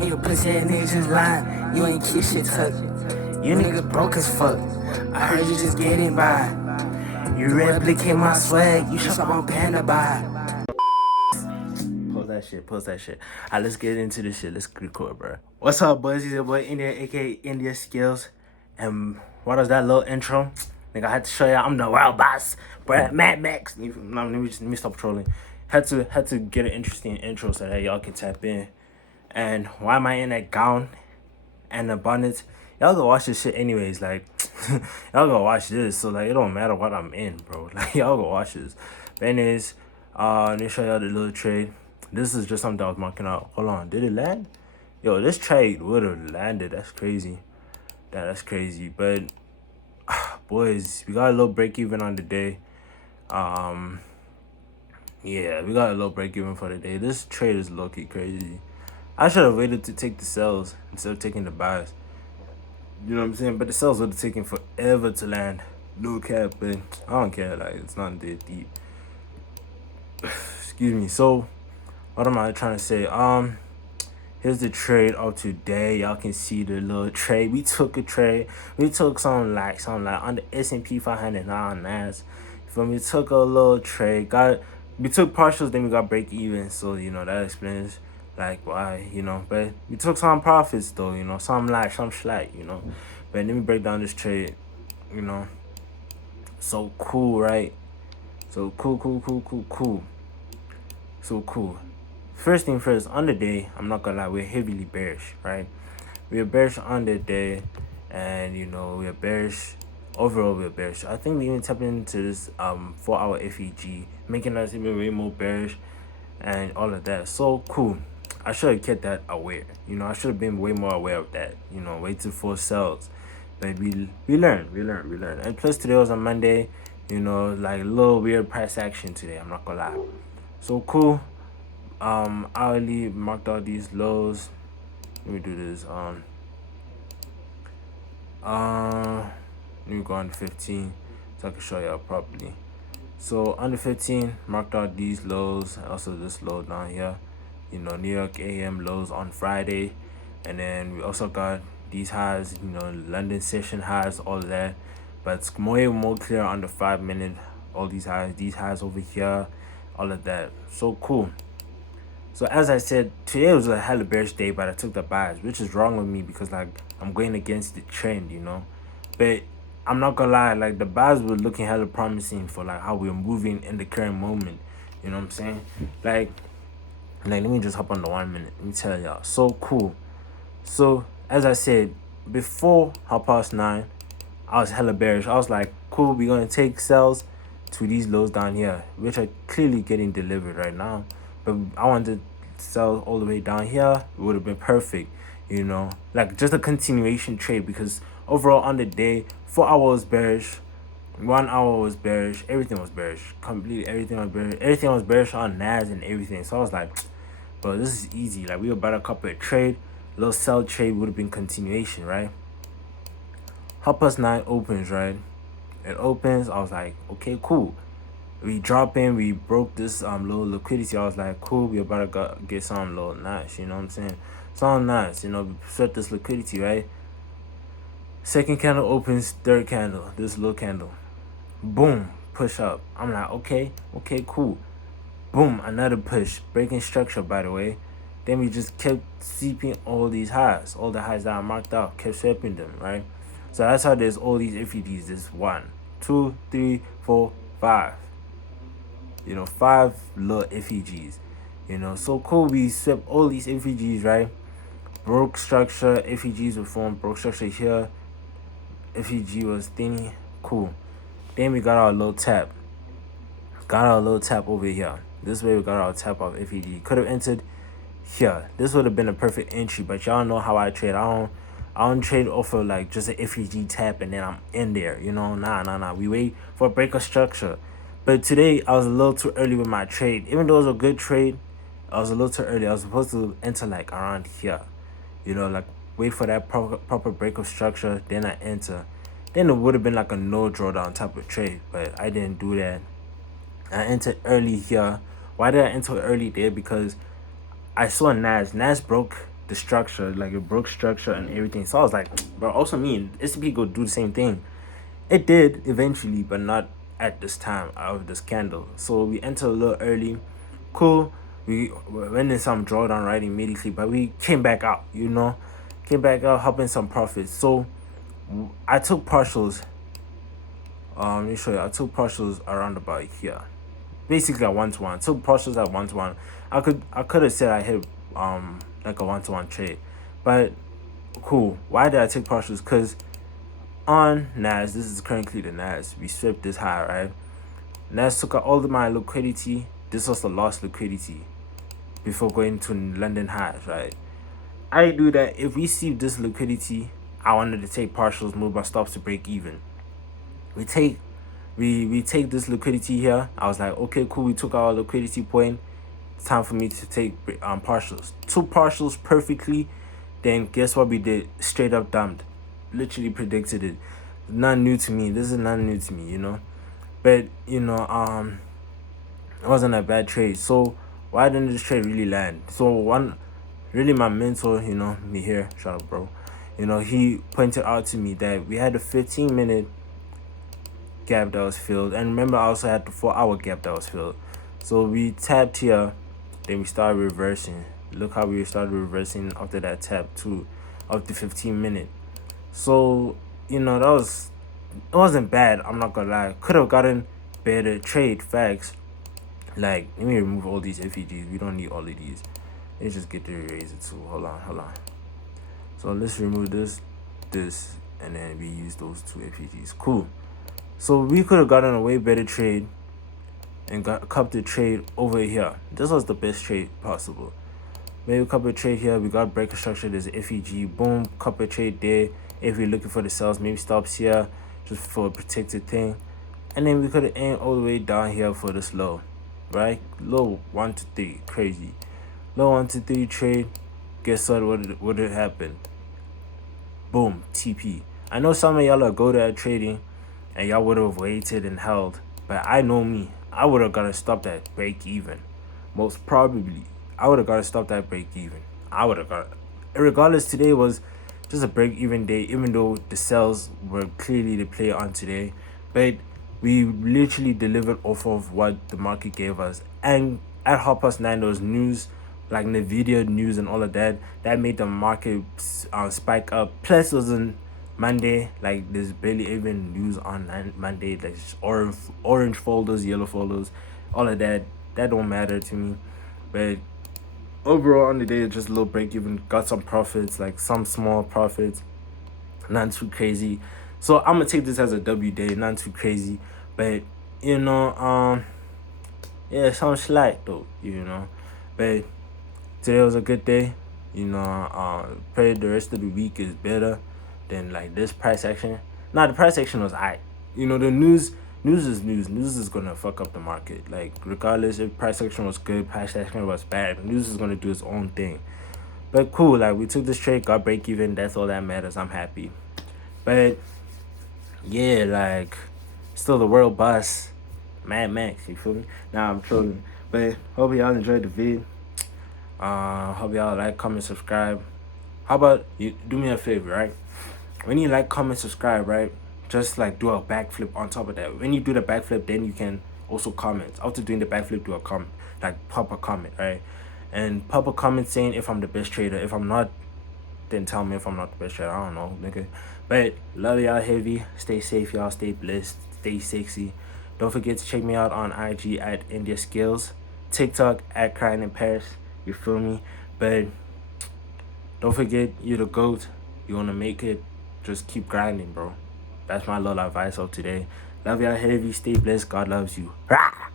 And your pussy ass nigga just lying. You ain't keep shit tucked. You nigga broke as fuck. I heard you just getting by. You replicate my swag. You shop on Panda buy. Post that shit. Alright, let's get into this shit. Let's record, bro. What's up, boys? It's your boy India, aka India Skills. And what was that little intro? Nigga, I had to show y'all I'm the world boss, bro. Mad Max. No, let me stop trolling. Had to get an interesting intro so that y'all can tap in. And why am I in that gown and a bonnet? Y'all go watch this shit anyways. Like, y'all go watch this. So like, it don't matter what I'm in, bro. Like, y'all go watch this. But anyways, let me show y'all the little trade. This is just something I was marking out. Hold on, did it land? Yo, this trade would have landed. That's crazy. That's crazy. But boys, we got a little break even on the day. Yeah, we got a low break even for the day. This trade is low-key crazy. I should have waited to take the sells instead of taking the buys. You know what I'm saying? But the sells would have taken forever to land. No cap, but I don't care. Like, it's not that deep. Excuse me. So, what am I trying to say? Here's the trade of today. Y'all can see the little trade. We took a trade. We took something like on the SPX500, not on NAS. We took a little trade. We took partials, then we got break even. So, you know, that explains like why, you know. But we took some profits though, you know, some slack, you know. But let me break down this trade, you know. So cool, right? So cool. So cool. First thing first, on the day, I'm not gonna lie, we're heavily bearish, right? We're bearish on the day, and you know, we're bearish. Overall, we're bearish. I think we even tapped into this 4-hour FEG, making us even way more bearish and all of that. So cool. I should have kept that aware. You know, I should have been way more aware of that. You know, waited for sells. But we learned. And plus today was a Monday, you know, like a little weird price action today, I'm not gonna lie. So cool. Hourly marked out these lows. Let me do this. Let me go on the 15 so I can show y'all properly. So on the 15, marked out these lows, also this low down here. You know, New York AM lows on Friday, and then we also got these highs. You know, London session highs, all of that. But it's more clear on the 5-minute. All these highs over here, all of that. So cool. So as I said, today was a hella bearish day, but I took the buys, which is wrong with me because like I'm going against the trend, you know. But I'm not gonna lie, like the buys were looking hella promising for like how we're moving in the current moment. You know what I'm saying? Like let me just hop on the 1 minute. Let me tell y'all. So cool. So as I said, before 9:30, I was hella bearish. I was like, cool, we're gonna take sells to these lows down here, which are clearly getting delivered right now. But I wanted to sell all the way down here. It would have been perfect, you know, like just a continuation trade, because overall on the day, 4 hours bearish, 1 hour was bearish, everything was bearish, completely everything was bearish on NAS and everything. So I was like, bro, this is easy. Like, we were about to copy a trade, little sell trade would have been continuation, right? 9:30 opens, right? It opens. I was like, okay, cool. We drop in, we broke this little liquidity. I was like, cool, we about to get some little nice, you know what I'm saying? Something nice, you know, we sweat this liquidity, right? Second candle opens, third candle, this little candle. Boom, push up. I'm like, okay, cool. Boom, another push, breaking structure, by the way. Then we just kept sweeping all these highs, all the highs that I marked out, kept sweeping them, right? So that's how there's all these FEDs. There's 1, 2, 3, 4, 5. You know, 5 little FEGs. You know, so cool. We swept all these FEGs, right? Broke structure, FEGs were formed, broke structure here. FEG was thinny, cool. Then we got our little tap. Got our little tap over here. This way we got our tap of FEG. Could have entered here. This would have been a perfect entry, but y'all know how I trade. I don't trade off of like just an FEG tap and then I'm in there, you know. Nah. We wait for a break of structure. But today I was a little too early with my trade. Even though it was a good trade, I was a little too early. I was supposed to enter like around here, you know, like wait for that proper break of structure, then I enter. Then it would have been like a no drawdown type of trade, but I didn't do that. I entered early here. Why did I enter early there? Because I saw NAS. NAS broke the structure, like it broke structure and everything. So I was like, bro, also me, SCP go do the same thing. It did eventually, but not at this time of this candle. So we entered a little early. Cool. We went in some drawdown right immediately, but we came back out, came back out helping some profits. So I took partials. Let me show you. I took partials around about here. Basically a 1-to-1. Took partials at 1-to-1. I could have said I hit like a 1-to-1 trade. But cool. Why did I take partials? Because on NAS, this is currently the NAS. We swept this high, right? NAS took out all of my liquidity. This was the lost liquidity before going to London highs, right? I knew that if we see this liquidity, I wanted to take partials, move my stops to break even. We take this liquidity here. I was like, okay, cool. We took our liquidity point. It's time for me to take partials. Took partials perfectly. Then guess what we did? Straight up dumped. Literally predicted it. Nothing new to me. This is nothing new to me, But it wasn't a bad trade. So why didn't this trade really land? So really my mentor, me here, shut up, bro. He pointed out to me that we had a 15-minute gap that was filled, and remember I also had the 4-hour gap that was filled. So we tapped here, then we started reversing. Look how we started reversing after that tap too, of the 15-minute. So it wasn't bad. I'm not gonna lie. Could have gotten better trade facts. Like, let me remove all these FEGs. We don't need all of these. Let me just get the eraser too. Hold on. So let's remove this, and then we use those 2 FEGs. Cool. So we could have gotten a way better trade and cupped the trade over here. This was the best trade possible. Maybe cup a trade here. We got breaker structure. There's FEG. Boom. Cup a trade there. If we're looking for the sells, maybe stops here just for a protected thing. And then we could have aimed all the way down here for this low. Right? Low 1 to 3. Crazy. Low 1 to 3 trade. Guess what would have happened? Boom. TP. I know some of y'all are good at trading and y'all would have waited and held. But I know me. I would have got to stop at break even. Most probably. I would have got to stop that break even. Regardless, today was just a break even day, even though the sales were clearly the play on today. But we literally delivered off of what the market gave us. And at 9:30, there was news, like NVIDIA news and all of that, that made the market spike up. Plus, it was on Monday, like there's barely even news on Monday, like orange folders, yellow folders, all of that. That don't matter to me. But overall on the day, just a little break even. Got some profits, like some small profits, not too crazy. So I'm gonna take this as a W day, not too crazy. But yeah, some slight though, But today was a good day. Pray the rest of the week is better than like this price action. Now the price action was aight. The news is news. News is gonna fuck up the market. Like regardless if price action was good, price action was bad, news is gonna do its own thing. But cool, like we took this trade, got break even. That's all that matters. I'm happy. But yeah, like still the world boss, Mad Max. You feel me? Nah, I'm trolling. But hope y'all enjoyed the vid. Hope y'all like, comment, subscribe. How about you do me a favor, right? When you like, comment, subscribe, right? Just like do a backflip on top of that. When you do the backflip, then you can also comment. After doing the backflip, do a comment, like pop a comment, right? And pop a comment saying if I'm the best trader. If I'm not, then tell me if I'm not the best trader. I don't know, nigga. But love y'all heavy. Stay safe, y'all. Stay blessed. Stay sexy. Don't forget to check me out on IG at India Skills, TikTok at Crying in Paris. You feel me? But don't forget, you're the GOAT. You want to make it. Just keep grinding, bro. That's my little advice of today. Love y'all heavy. Stay blessed. God loves you. Rah!